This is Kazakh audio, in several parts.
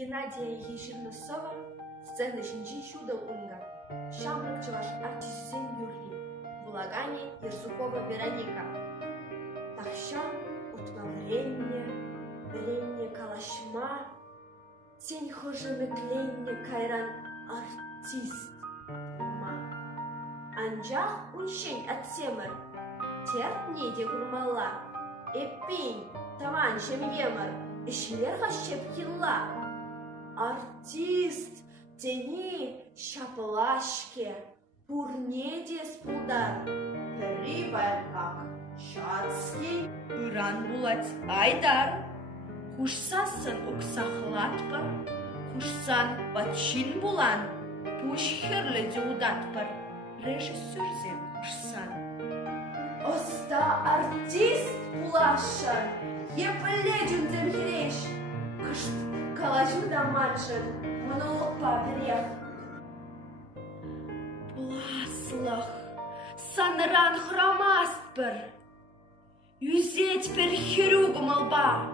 Геннадия Еширносова сцены шинжин чудо унга. Шамрак чаваш артистен Юрий. Влагане Ерсукова Вероника. Тахшан утмаврение калашма. Тень хожены тленне кайран артист. Анжах уншень от семер. Терт неде гурмала. Эппень таман шемвемер. Ишлер хащепкилла. Артист тени шапалашке. Пурнеде спулдар. Рибан ак шацкий. Иран булать айдар. Хушсасын уксахлатпар. Хушсан бачин булан. Пуш херле дюдатпар. Режиссерзем хушсан. Оста артист булашан. Епледюн земхиреш. Кышт калажу даманшан. Монолог пабрех. Бласлах. Санран храмастпар. Юзеть пер хирюгу молба.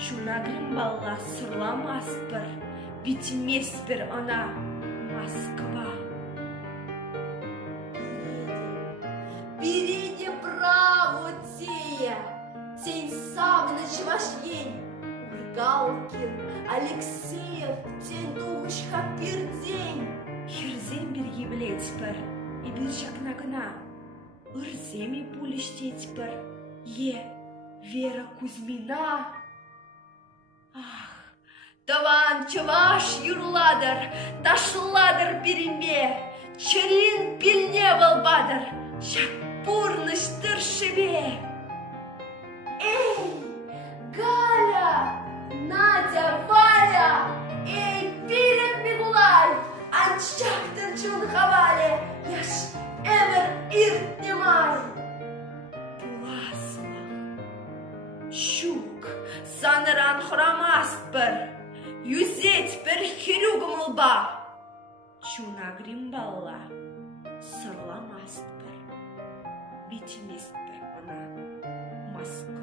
Чунагрим балла сырламаспар. Битмеспер она Москва. Берите право тея. Тень Савина Чевашень. Ургалкин, Алексеев, тень душ хапир день. Херзем бир еблетпар. И бир шакнагна. Ирземи пулиштетпар. Вера Кузьмина. Ах, таван чаваш юрладар, ташладар бириме, черин пильне волбадар, шапурныштыр шеве. Эй, Галя, Надя, Валя, эй, Пирек Мигулай, анчактыр чун хавале, яш эмер иртнемай. Щук, санран храмаспар, юзеть пер хирюгумулба. Чунагримбалла, сырламаспар, битмеспер она Москва.